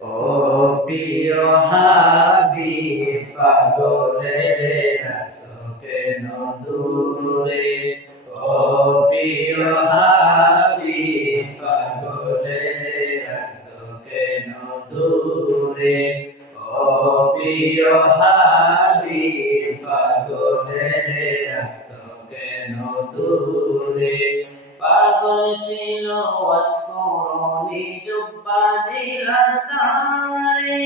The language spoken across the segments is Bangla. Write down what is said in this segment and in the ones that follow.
ও প্রিয় হাবিব পাগলের আছো কেন দূরে ও প্রিয় হাবিব পাগলের আছো কেন দূরে ও প্রিয় হাবিব পাগলের আছো কেন দূরে পাগল ছিল অস্করণী জুব্বা দিলা তারে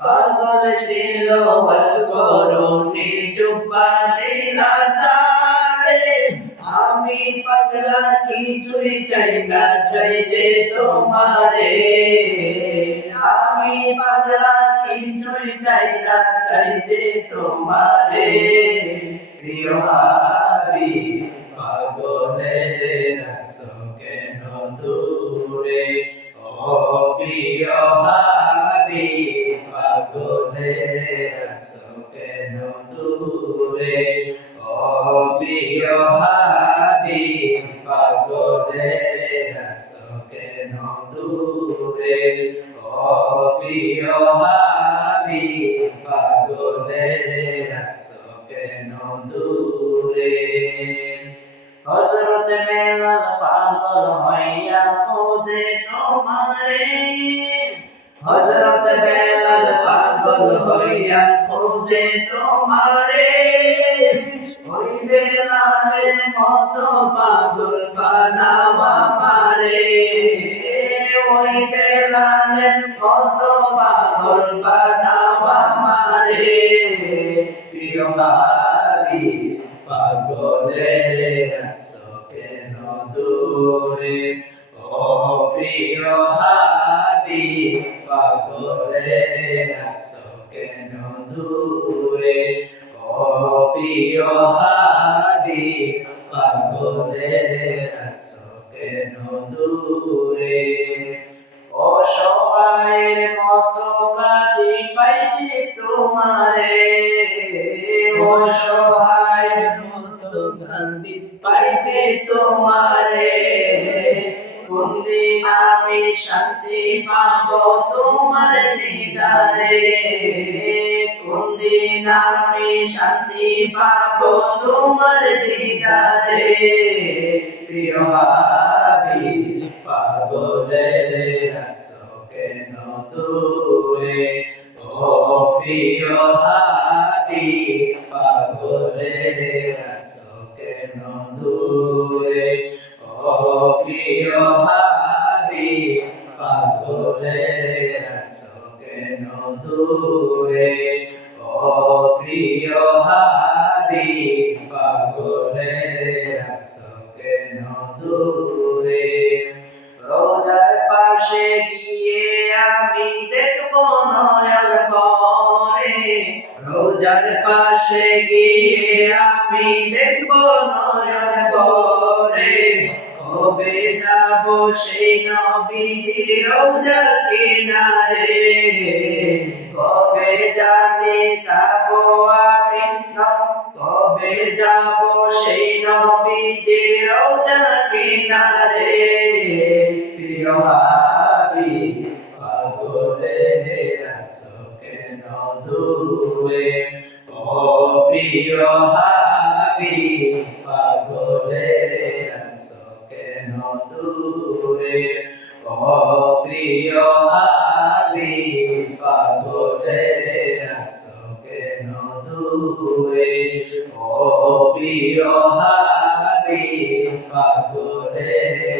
পাগল ছিল অস্করণী জুব্বা দিলা তারে আমি পাগলা কিছুই চাই না চাই যে তোমারে আমি পাগলা কিছুই চাই না চাই যে তোমারে প্রিয় হাবিব পাগলের আছো কেন দূরে ও প্রিয় হাবিব পাগলের আছো কেন দূরে ও প্রিয় হাবিব পাগলের আছো কেন দূরে ও প্রিয় হাবিব পাগলের আছো কেন দূরে হযরত বেলাল পাগল হইয়া খোঁজে তোমারে হযরত বেলাল পাগল হইয়া খোঁজে তোমারে ওই বেলালের মতো পাগল বানাওয়া পারে ওই বেলালের মতো পাগল বানাওয়া মারে প্রিয় হাবিব পাগলের আছো কেন দূরে ও প্রিয় হাবিব পাগলের আছো কেন দূরে ও প্রিয় হাবিব পাগলের আছো কেন দূরে অসহায়ের মতো কাঁদি পাইতে তোমারে অসহায়ের মতো কাঁদি পাইতে তোমারে কোনদিন আমি শান্তি পাব তোমার দিদারে কোনদিন আমি শান্তি পাব তোমার দিদারে প্রিয় হাবিব পাগলের আছো কেন দূরে ও প্রিয় হাবিব পাগলের আছো কেন দূরে ও প্রিয় হাবিব পাগলের আছো কেন দূরে ও প্রিয় হাবিব পাগলের আছো কেন দূরে রোজার পাশে গিয়ে আমি দেখবো নয়ন ভরে রোজার পাশে গিয়ে আমি দেখবো নয়ন ভরে কবে যাব সেই নবীর রোজার কিনারে কবে জানি যাব আমি কবে যাব সেই নবীর রোজার কিনারে প্রিয় হাবিব পাগলের আছো কেন দূরে ও প্রিয় হাবিব পাগলের আছো কেন দূরে ও প্রিয় হাবিব পাগলের আছো কেন দূরে ও প্রিয় হাবিব পাগলের